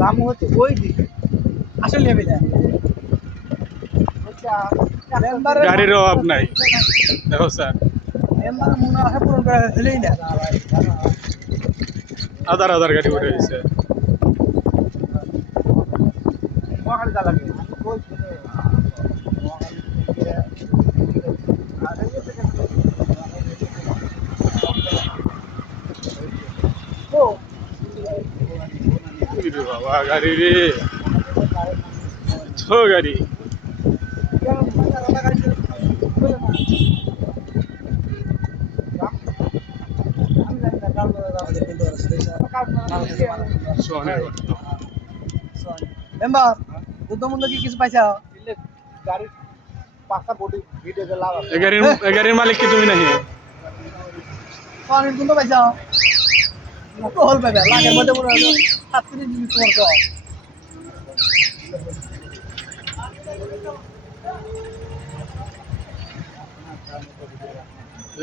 রামু হচ্ছে ওই দিকে আসল লেভেলে গাড়ির অভাব নাই দেখো স্যার মেম্বার মনে হয় পূরণ করা হলেই না হাজার হাজার গাড়ি উঠে গেছে মহাখালী চালাবে রে বাবা গাড়ি রে ছো গাড়ি সোহানের ঘটনা। মেম্বার বুদ্ধমন্দ কি কিছু পাইছা গাড়ির পাঁচটা বডি ভিডিওতে লাভ আছে এ গাড়ির মালিক কি তুমি নাকি অনেক গুণ পাইছা তো হল পাইবে লাখের মধ্যে মনে হয় 37 জিনিস তোমার তো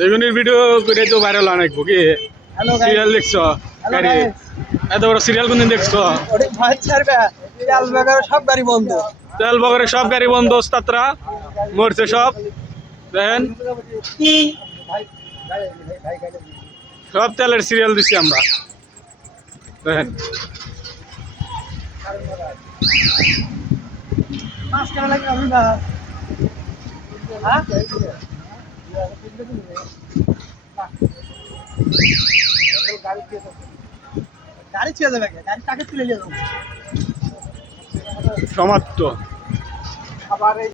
এগুলির ভিডিও করে তো ভাইরাল অনেক কি হ্যালো সিরিয়াল দেখছো গাড়ি এত বড় সিরিয়াল কোনদিন দেখছো ওরে ভাই ছাড়বে তেল বাগার সব গাড়ি বন্ধ তেল বগরে সব গাড়ি বন্ধ ওস্তাদরা মরছে সব দেখেন সব তেলের সিরিয়াল দিচ্ছি আমরা দেখেন পাঁচ টাকা লাগে আমি না হ্যাঁ গাড়ি ছেড়ে দেবে গাড়ি তাকে তুলে নিয়ে যাবো সমাপ্ত আবার